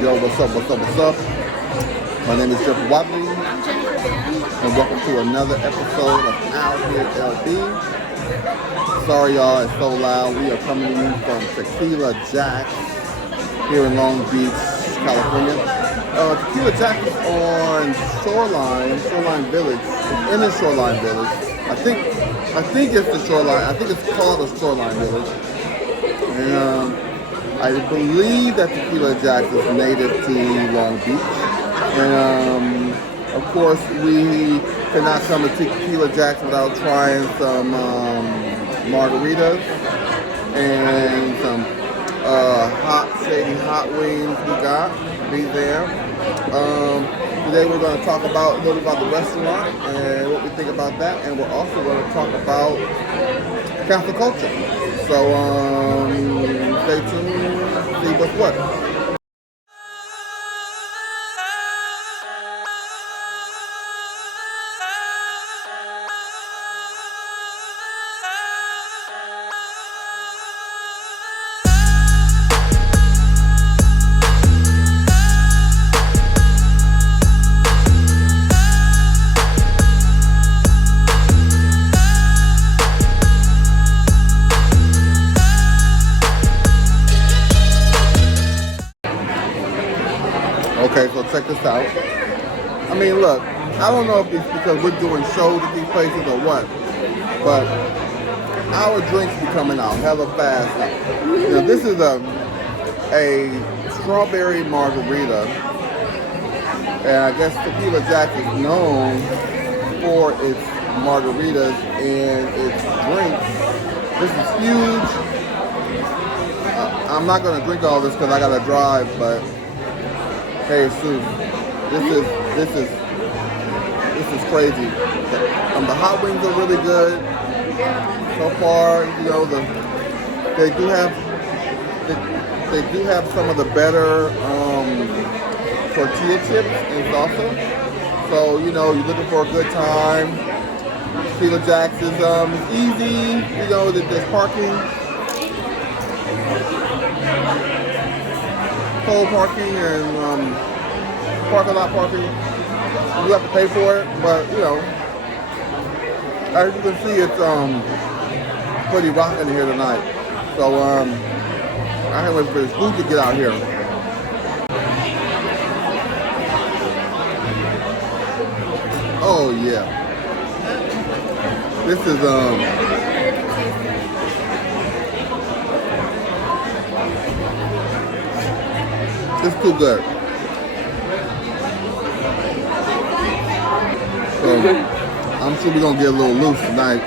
Yo, what's up, what's up, what's up? My name is Jeff Wadley. I'm Jennifer Van. And welcome to another episode of Out Here LB. Sorry y'all, it's so loud. We are coming to you from Tequila Jack's here in Long Beach, California. Tequila Jack is on Shoreline Village. It's in the Shoreline Village. I think it's the Shoreline. I think it's called the Shoreline Village. And I believe that Tequila Jack is native to Long Beach. And of course, we cannot come to Tequila Jack without trying some margaritas and some shady hot wings we got. Be there. Today we're going to talk about a little about the restaurant and what we think about that, and we're also going to talk about Catholic culture. So stay tuned, see what's what. Okay, so check this out. I mean, look, I don't know if it's because we're doing shows at these places or what, but our drinks be coming out hella fast. You know, this is a strawberry margarita, and I guess Tequila Jack is known for its margaritas and its drinks. This is huge. I'm not gonna drink all this because I gotta drive, but hey, Sue, this is crazy. The hot wings are really good so far. You know, they do have some of the better tortilla chips and salsa. So you know, you're looking for a good time. Tequila Jack's is easy. You know, there's parking. Cold parking and parking lot parking. You have to pay for it, but you know, as you can see, it's pretty rocking here tonight. So I can't wait for this food to get out here. Oh yeah, this is it's too good. So I'm sure we're gonna get a little loose tonight.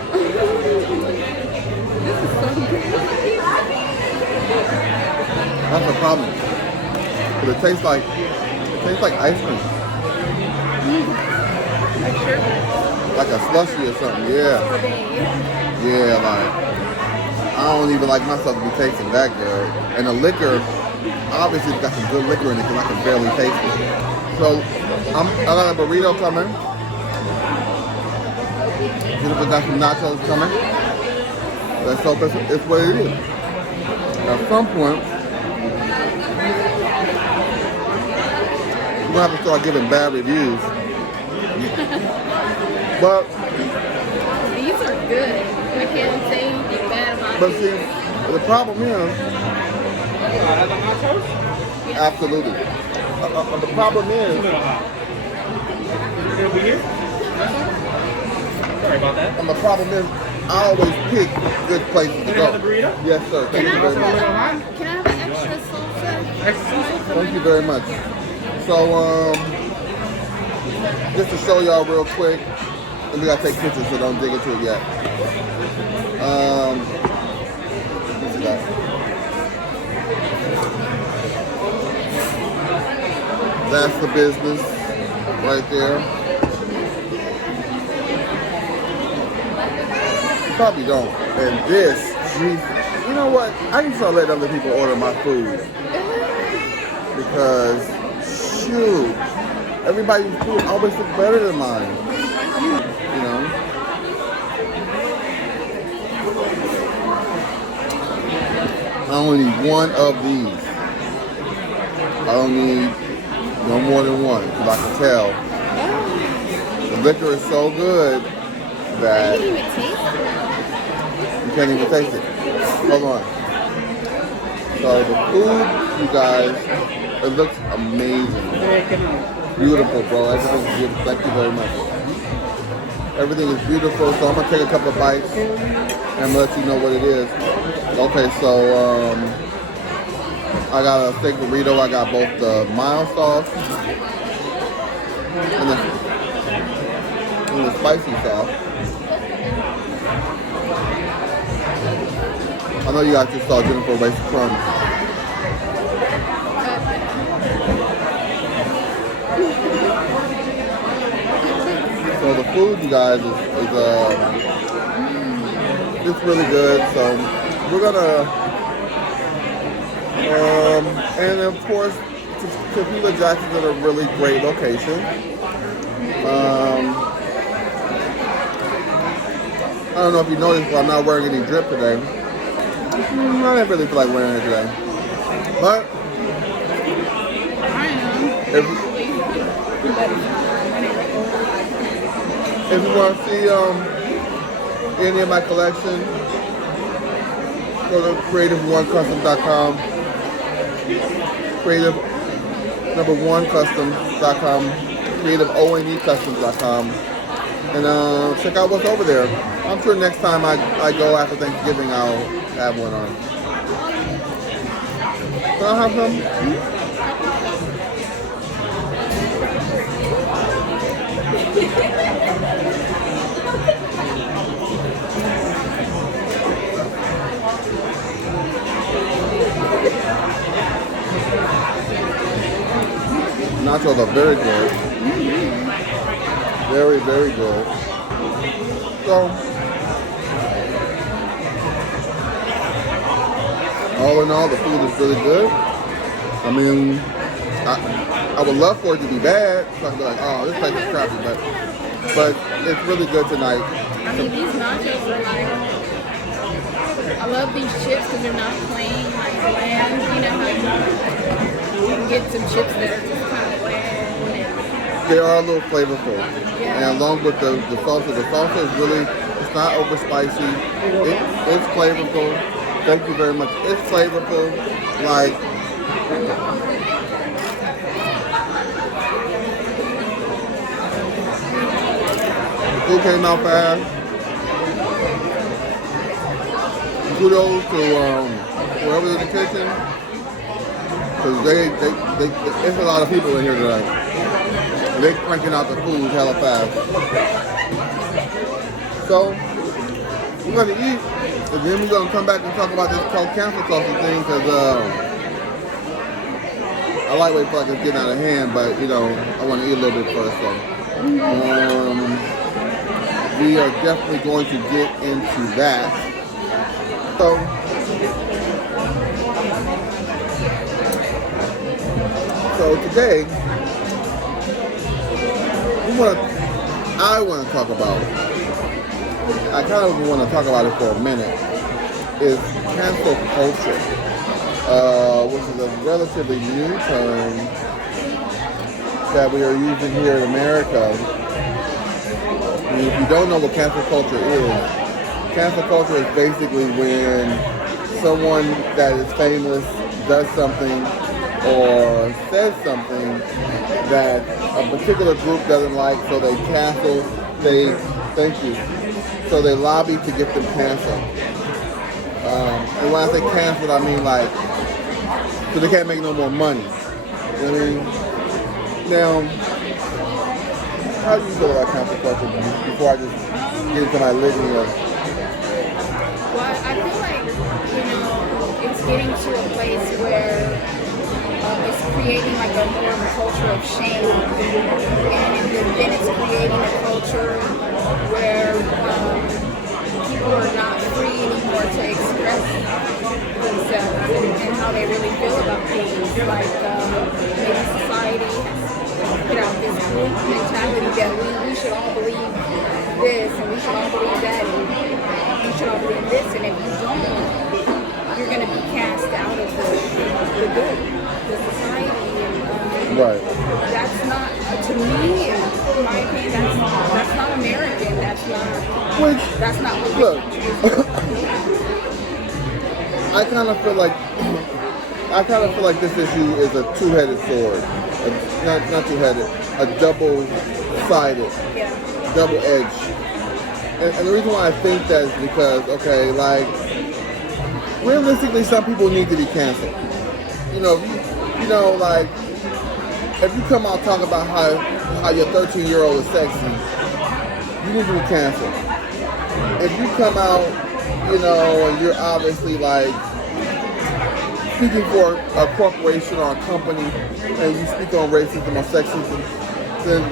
That's the problem. But it tastes like ice cream. Like sherbet. Like a slushie or something. Yeah. Yeah, like I don't even like myself to be tasting that good. And the liquor, obviously it's got some good liquor in it because I can barely taste it. So I got a burrito coming. Jennifer got some nachos coming. Let's hope it's what it is. At some point, we're gonna have to start giving bad reviews. But These are good. I can't say anything bad about but these. see, the problem is, absolutely. The problem is, Sorry about that. and the problem is, I always pick good places to go. Yes, sir. Thank you very much. Can I have an extra salsa? Extra salsa? Thank you very much. So, just to show y'all real quick, and we gotta take pictures, so don't dig into it yet. What's it got? That's the business right there. You probably don't. And this, geez, you know what? I need to start letting other people order my food. Because, shoot, everybody's food always looks better than mine. You know? I only need one of these. don't need no more than one, because I can tell. The liquor is so good that You can't even taste it. you can't even taste it. Hold on. So the food, you guys, it looks amazing. Beautiful, bro. Everything's beautiful. Thank you very much. Everything is beautiful. So I'm gonna take a couple of bites and let you know what it is. Okay, so I got a steak burrito. I got both the mild sauce and the spicy sauce. I know you guys just saw Jennifer waste crumbs. So the food, you guys, is it's really good. So we're gonna, and of course, Tequila Jack's is at a really great location. I don't know if you noticed, but I'm not wearing any drip today. I didn't really feel like wearing it today. But if you want to see any of my collection, go to creative1custom.com, creative1custom.com, creativeonecustom.com, and check out what's over there. I'm sure next time I go after Thanksgiving, I'll have one on. Can I have some? Nachos are very good. Very, very good. So, all in all, the food is really good. I mean, I would love for it to be bad. So I'd be like, oh, this place is crappy, but it's really good tonight. I mean, these nachos are like, I love these chips because they're not plain, like bland. You know how you can get some chips that are just kind of bland. They are a little flavorful. Yeah. And along with the salsa is really, it's not over spicy. It's flavorful. Thank you very much. It's flavorful. Like, the food came out fast. Kudos to whoever's in the kitchen, because there's a lot of people in here tonight. They're cranking out the food hella fast. So we're gonna eat, and then we're gonna come back and talk about this cancel culture thing, because I like wait for it's getting out of hand, but you know I want to eat a little bit first. So we are definitely going to get into that. So today, I want to talk about, I kind of want to talk about it for a minute, is cancel culture, which is a relatively new term that we are using here in America. And if you don't know what cancel culture is basically when someone that is famous does something or says something that a particular group doesn't like, so they cancel, so they lobby to get them canceled. And when I say canceled, I mean like, so they can't make no more money. You know what I mean? Now, how do you feel about cancel culture before I just get into my litany of... Well, I feel like, it's getting to a place where it's creating like a more of a culture of shame, and then it's creating a culture where people are not free anymore to express themselves and how they really feel about things. Like maybe society has put out this group mentality that we should all believe this and we should all believe that and we should all believe this, and if you don't, you're going to be cast out of the group, the society, Right. That's not, to me, in my opinion, that's not American. That's not what Look, the country is. I kind of feel like this issue is a two-headed sword. Not two-headed, a double-sided, Yeah. double-edged. And the reason why I think that is because, okay, like, realistically, some people need to be canceled. Like, if you come out talking about how your 13-year-old is sexy, you need to be canceled. If you come out, and you're obviously like speaking for a corporation or a company, and you speak on racism or sexism, then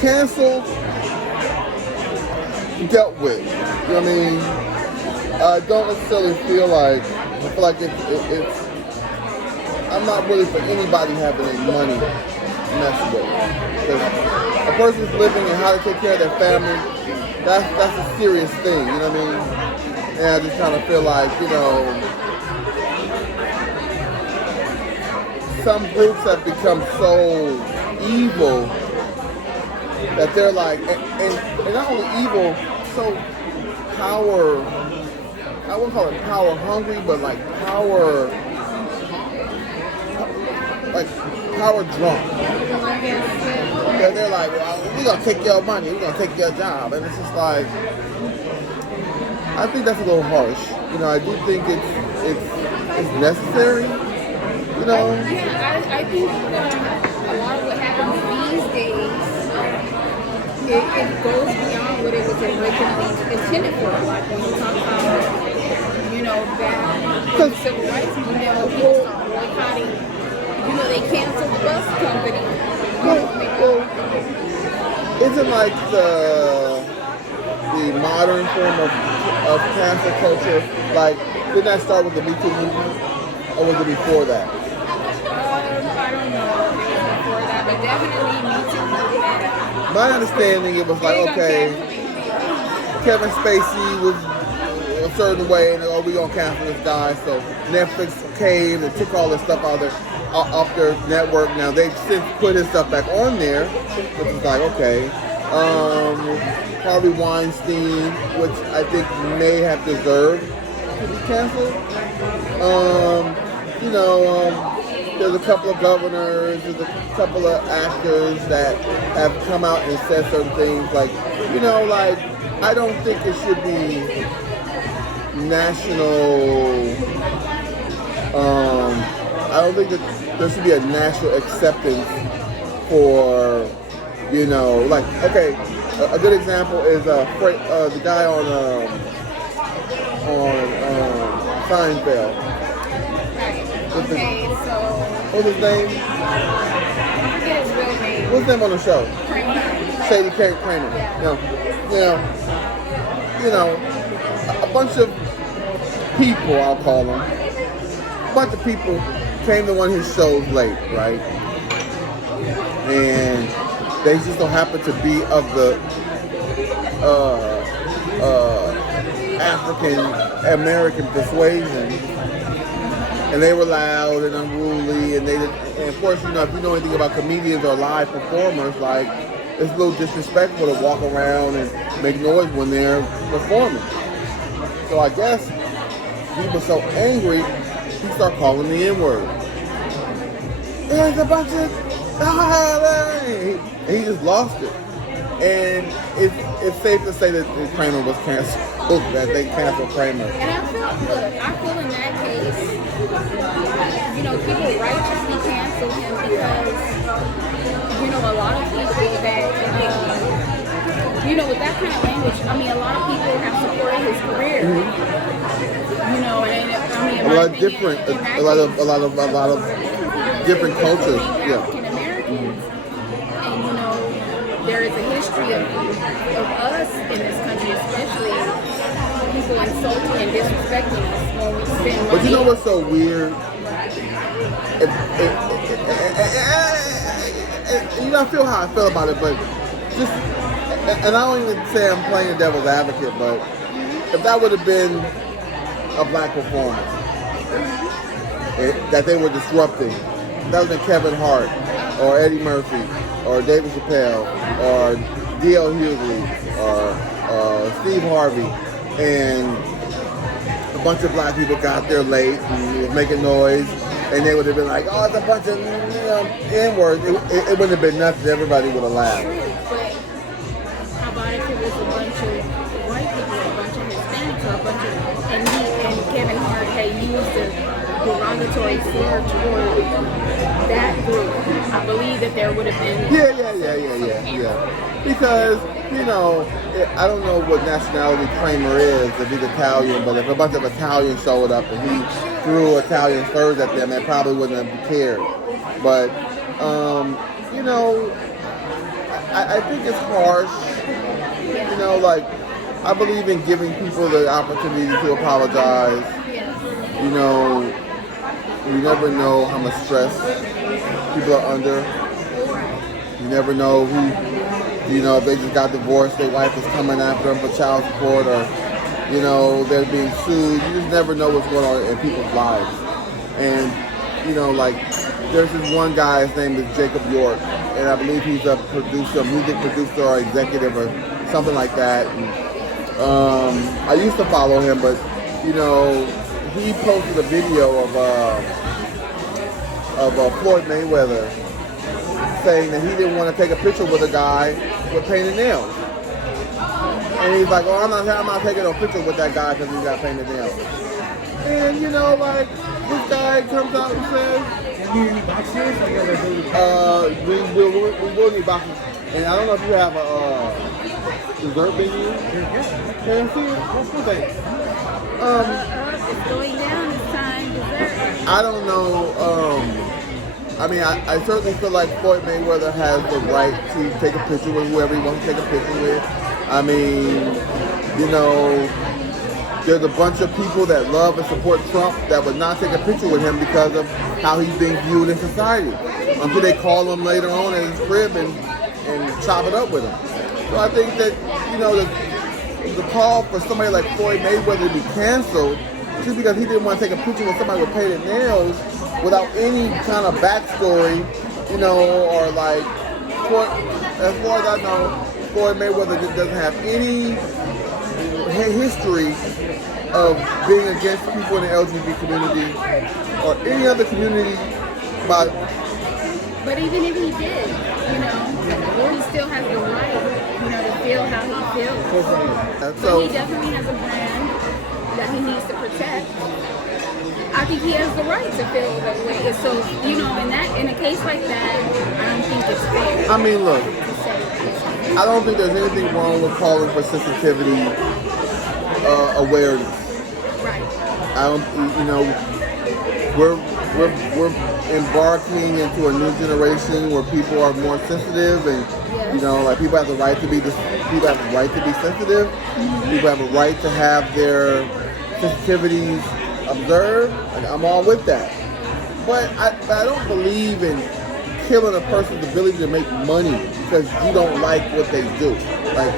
canceled, dealt with. You know what I mean? I don't necessarily feel like it's. I'm not really for anybody having any money messed with. Because a person's living and how to take care of their family, that's a serious thing, you know what I mean? And I just kind of feel like, some groups have become so evil that they're like, and not only evil, so power, I wouldn't call it power hungry, but like power drunk. They're like, well, we're going to take your money, we're going to take your job. And it's just like, I think that's a little harsh. I do think it's necessary, Yeah, I think a lot of what happens these days, it goes beyond what it was originally intended for. Like when you talk about, back in the civil rights movement, people start boycotting. They canceled the bus company. Well, isn't like the modern form of cancel culture, like, didn't that start with the Me Too movement? Or was it before that? I don't know if it was before that, but definitely Me Too movement. My understanding, it was like, okay, Kevin Spacey was a certain way, and we gonna cancel this guy, so Netflix came and took all this stuff off their network. Now they've since put his stuff back on there, which is like, okay. Harvey Weinstein, which I think may have deserved to be canceled. There's a couple of governors, there's a couple of actors that have come out and said certain things like, I don't think it should be national, I don't think that there should be a national acceptance for, okay, a good example is the guy on Seinfeld. Okay, so What's his name? I forget his real name. What's his name on the show? Kramer. Shady Kramer. Yeah. A bunch of people, I'll call them. A bunch of people came to one of his shows late, right? And they just don't happen to be of the African American persuasion, and they were loud and unruly, and of course, if you know anything about comedians or live performers, like, it's a little disrespectful to walk around and make noise when they're performing. So I guess he was so angry, he started calling the N-word. There's a bunch of and he just lost it. And it's safe to say that Kramer was canceled, that they canceled Kramer. And I feel in that case, people righteously cancel him because, a lot of people that, with that kind of language, a lot of people have supported his career. A lot of different different cultures. Yeah. African Americans, and there is a history of us in this country, especially people insulting and disrespecting us when we spend money. But you know what's so weird? I feel how I feel about it, but just, and I don't even say I'm playing the devil's advocate, but if that would have been a black performer that they were disrupting, that was Kevin Hart, or Eddie Murphy, or David Chappelle, or D.L. Hughley, or Steve Harvey, and a bunch of black people got there late and was making noise, and they would have been like, oh, it's a bunch of, N-words. It wouldn't have been nothing. Everybody would have laughed. But how about if it was a bunch of white people, or a bunch of Hispanics, or a bunch of, and Kevin Hart had used a derogatory slur toward that group? I believe that there would have been. Yeah. Because, I don't know what nationality Kramer is, if he's Italian, but if a bunch of Italians showed up and he threw Italian slurs at them, they probably wouldn't have cared. But, I think it's harsh. I believe in giving people the opportunity to apologize. You never know how much stress people are under. You never know who, if they just got divorced, their wife is coming after them for child support, or, they're being sued. You just never know what's going on in people's lives. And, there's this one guy, his name is Jacob York, and I believe he's a producer, music producer or executive or something like that. And, I used to follow him, but, he posted a video of Floyd Mayweather saying that he didn't want to take a picture with a guy with painted nails. And he's like, I'm not taking no picture with that guy because he's got painted nails. And, this guy comes out and says, "Do you need boxes? we will need boxes. And I don't know if you have a dessert menu. Can you see it? What's that? It's going down this time, dessert. I don't know. I certainly feel like Floyd Mayweather has the right to take a picture with whoever he wants to take a picture with. There's a bunch of people that love and support Trump that would not take a picture with him because of how he's being viewed in society. Until they call him later on at his crib and chop it up with him. So I think that, the call for somebody like Floyd Mayweather to be canceled just because he didn't want to take a picture with somebody with painted nails without any kind of backstory, or like, as far as I know, Floyd Mayweather just doesn't have any history of being against people in the LGBT community or any other community. But even if he did, he still has the right, to feel how he feels. So he definitely has a brand that he needs to protect. I think he has the right to feel that way. So, in a case like that, I don't think it's fair. Look, I don't think there's anything wrong with calling for sensitivity, awareness. Right. I don't, we're embarking into a new generation where people are more sensitive, and people have the right to be sensitive. Mm-hmm. People have a right to have their sensitivities observed. I'm all with that, but I don't believe in killing a person's ability to make money because you don't like what they do. Like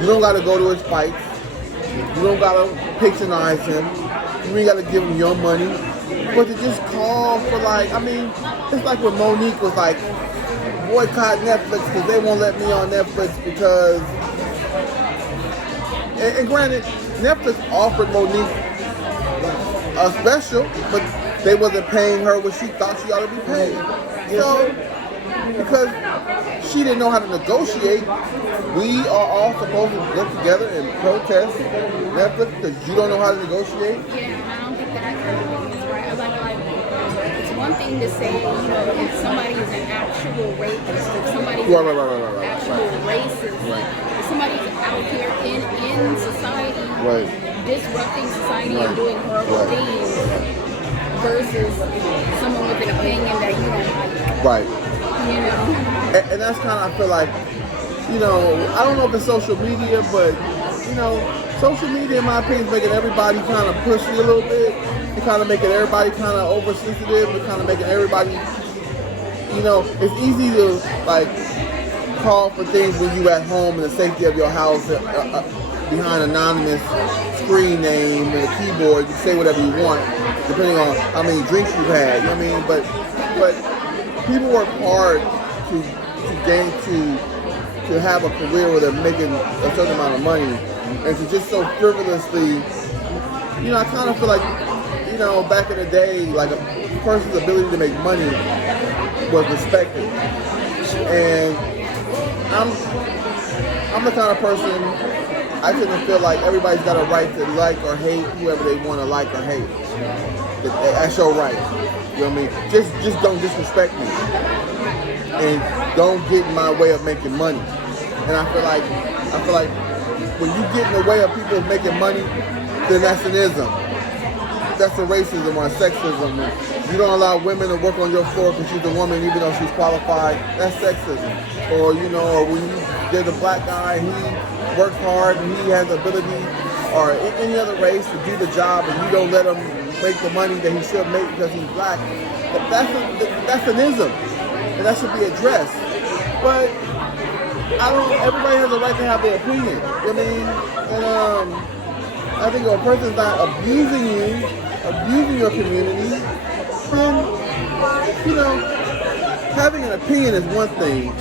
you don't got to go to his fights. You don't got to patronize him. You ain't got to give him your money. But to just call for it's like when Monique was like, boycott Netflix because they won't let me on Netflix because, and granted, Netflix offered Monique a special, but they wasn't paying her what she thought she ought to be paid. So, because she didn't know how to negotiate, we are all supposed to get together and protest Netflix because you don't know how to negotiate? Yeah, I don't think that is right. It's one thing to say, if somebody is an actual rapist, if somebody is an actual racist, if somebody's out here in society, disrupting society and doing horrible things, versus someone with an opinion that you don't like. Right. And that's kind of, I feel like, I don't know if it's social media, but, social media, in my opinion, is making everybody kind of pushy a little bit. It's kind of making everybody kind of oversensitive. It's kind of making everybody, it's easy to, call for things when you at home in the safety of your house behind anonymous screen name and a keyboard. You say whatever you want, depending on how many drinks you've had. But but people work hard to gain to have a career where they're making a certain amount of money, and to just so frivolously, I kind of feel like, back in the day, like a person's ability to make money was respected, and I'm the kind of person, I tend to feel like everybody's got a right to like or hate whoever they want to like or hate. That's your right. You know what I mean? Just don't disrespect me, and don't get in my way of making money. And I feel like when you get in the way of people making money, then that's an ism. That's a racism or a sexism. You don't allow women to work on your floor because she's a woman even though she's qualified. That's sexism. Or, or when there's a black guy and he works hard and he has ability, or any other race, to do the job, and you don't let him make the money that he should make because he's black. That's an ism. And that should be addressed. But everybody has a right to have their opinion. You know what I mean? And I think if a person's not abusing your community, then, having an opinion is one thing,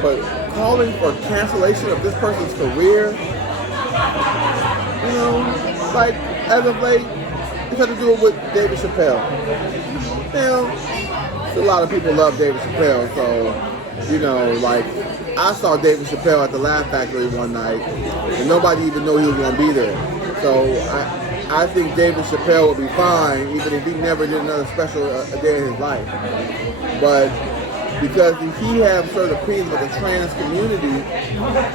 but calling for cancellation of this person's career, like, as of late, it's had to do it with David Chappelle. Now, a lot of people love David Chappelle, so, like, I saw David Chappelle at the Laugh Factory one night, and nobody even knew he was going to be there. So I think David Chappelle would be fine, even if he never did another special a day in his life. But because he has certain opinions about the trans community,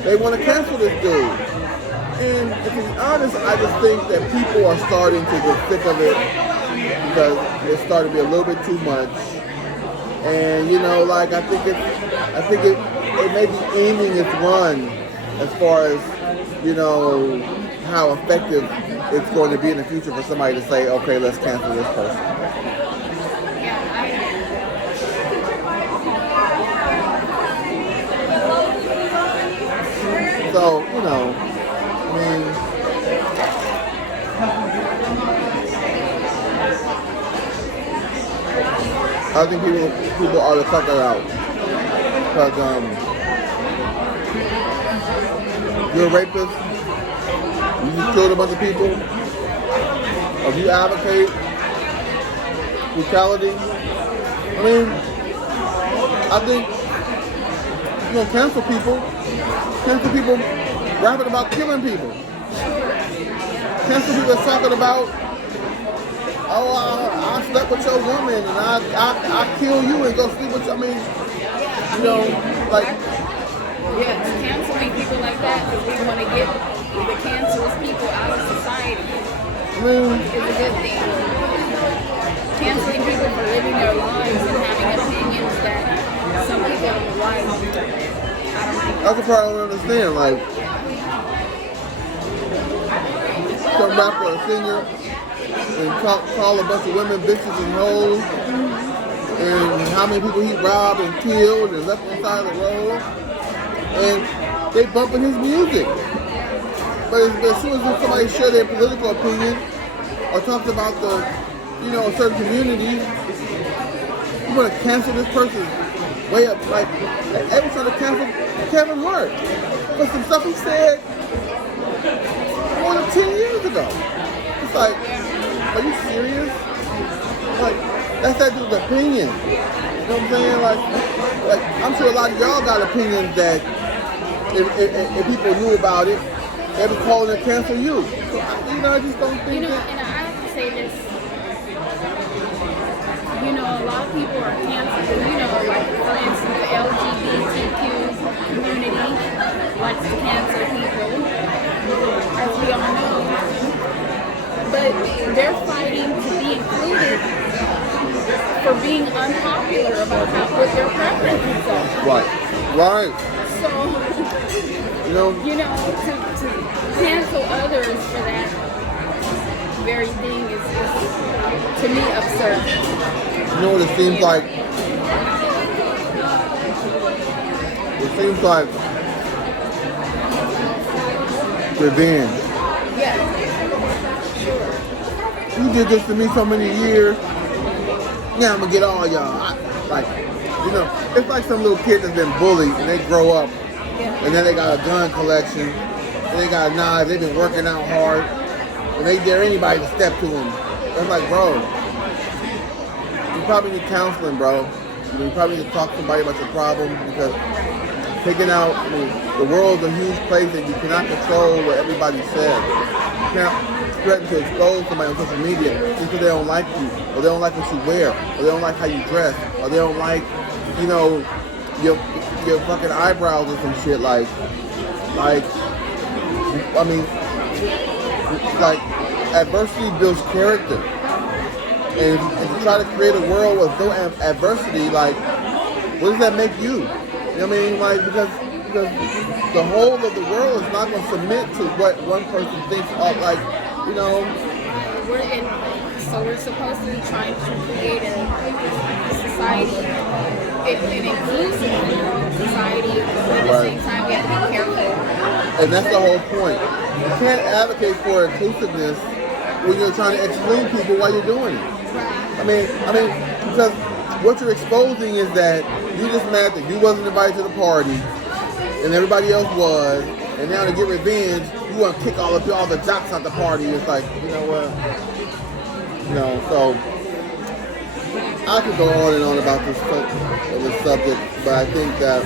they want to cancel this dude. And to be honest, I just think that people are starting to get sick of it because it's starting to be a little bit too much. And like I think it may be ending its run as far as how effective it's going to be in the future for somebody to say, okay, let's cancel this person. So, I think people ought to cut that out. Because you're a rapist, you just killed a bunch of people, if you advocate brutality, I think you're going to cancel people rapping about killing people. Cancel people that's talking about, oh, I slept with your woman and I kill you and go sleep with you. Like... Yeah, canceling people like that because we want to get the cancerous people out of society is a good thing. Canceling people for living their lives and having opinions that some people don't like. That's the part I don't understand. Like, some rapper or singer and call a bunch of women bitches and hoes, and how many people he robbed and killed and left on the side of the road. And they bumping his music. But as soon as somebody share their political opinion or talks about a certain community, you want to cancel this person way up. Like every time to cancel Kevin Hart for some stuff he said more than 10 years ago. It's like, are you serious? Like, that's that dude's opinion. You know what I'm saying? Like I'm sure a lot of y'all got opinions that if people knew about it, they'd be calling to cancel you. So, I just don't think that... And I have to say this, a lot of people are canceled. Like, for instance, the LGBTQ community likes to cancel people, as we all know. But they're fighting to be included for being unpopular about what their preferences are. Right. So, to cancel others for that very thing is to me, absurd. You know what it seems like? It seems like revenge. Yes. Sure. You did this to me so many years. Now I'm gonna get all y'all. Like, you know, it's like some little kid that's been bullied and they grow up and then they got a gun collection and they got knives, they've been working out hard and they dare anybody to step to them. It's like, bro, you probably need counseling, bro. You probably need to talk to somebody about your problem because taking out, I mean, the world's a huge place and you cannot control what everybody says. You can't threaten to expose somebody on social media just because they don't like you, or they don't like what you wear, or they don't like how you dress, or they don't like, you know, your fucking eyebrows or some shit. Like, I mean, like, adversity builds character. And if you try to create a world with no adversity, like, what does that make you? You know what I mean? Like, because the whole of the world is not going to submit to what one person thinks of, like, you know. So we're supposed to be trying to create a society, an inclusive society, but at the same time we have to be careful. And that's the whole point. You can't advocate for inclusiveness when you're trying to exclude people while you're doing it. I mean, because what you're exposing is that you just mad that you wasn't invited to the party and everybody else was, and now to get revenge, you want to kick all the jocks out the party. It's like, you know what? You know, so I could go on and on about this subject, but I think that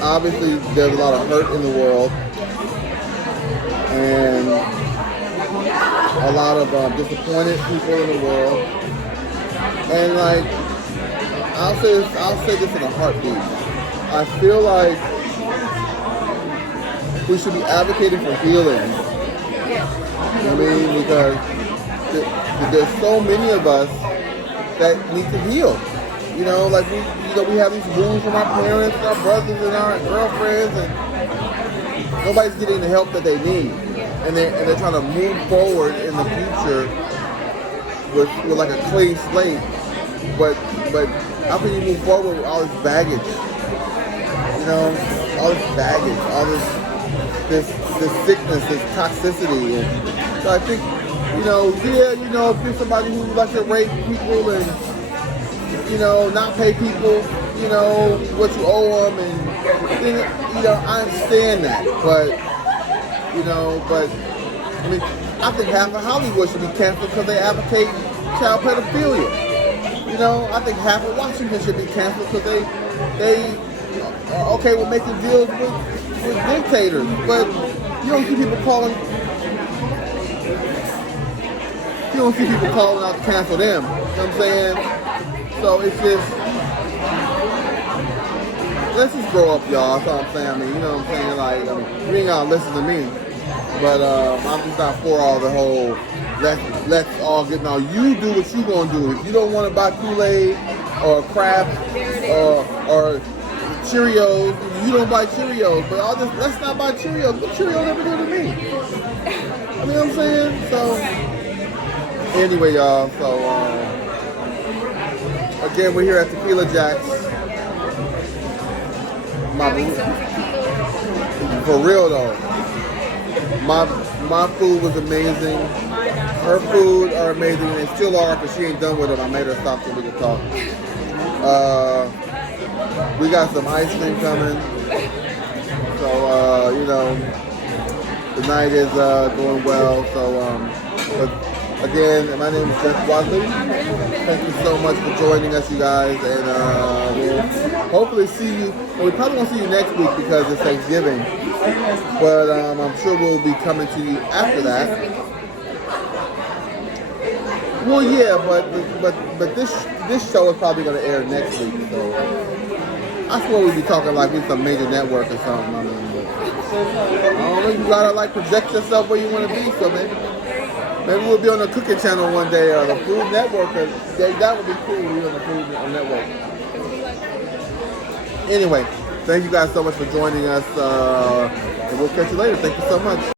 obviously there's a lot of hurt in the world and a lot of disappointed people in the world. And like, I'll say this in a heartbeat. I feel like we should be advocating for healing. You know what I mean? Because there's so many of us that need to heal. You know, like we have these wounds from our parents, and our brothers, and our girlfriends, and nobody's getting the help that they need. And they're trying to move forward in the future with like a clean slate. But how can you move forward with all this baggage? You know, all this baggage, all this sickness, this toxicity. And so I think, if you're somebody who likes to rape people and, not pay people, what you owe them, and, I understand that. But I mean, I think half of Hollywood should be canceled because they advocate child pedophilia. I think half of Washington should be canceled because they are okay with making deals with dictators. But you don't see people calling out to cancel them. You know what I'm saying? So it's just, let's just grow up, y'all. That's all I'm saying. I mean, you know what I'm saying? Like, you ain't gotta listen to me. But I'm just not for all the whole, let's all get, now you do what you gonna do. If you don't want to buy Kool-Aid or Kraft or Cheerios, you don't buy Cheerios. But all this, let's not buy Cheerios. What Cheerios never do to me? I mean, what I'm saying? So, anyway, y'all, so, again, we're here at Tequila Jack's. For real, though. My food was amazing. Her food are amazing, and they still are, because she ain't done with them. I made her stop so we could talk. We got some ice cream coming. So, the night is going well. So, again, my name is Jenn. Thank you so much for joining us, you guys. And we'll hopefully see you. Well, we probably won't see you next week because it's Thanksgiving. But I'm sure we'll be coming to you after that. Well, yeah, but this show is probably going to air next week. So I swear we'll be talking like we're some major network or something. I mean, I don't know. You gotta like project yourself where you want to be. So maybe we'll be on the cooking channel one day or the Food Network. That would be cool. To be on the Food Network. Anyway, thank you guys so much for joining us. And we'll catch you later. Thank you so much.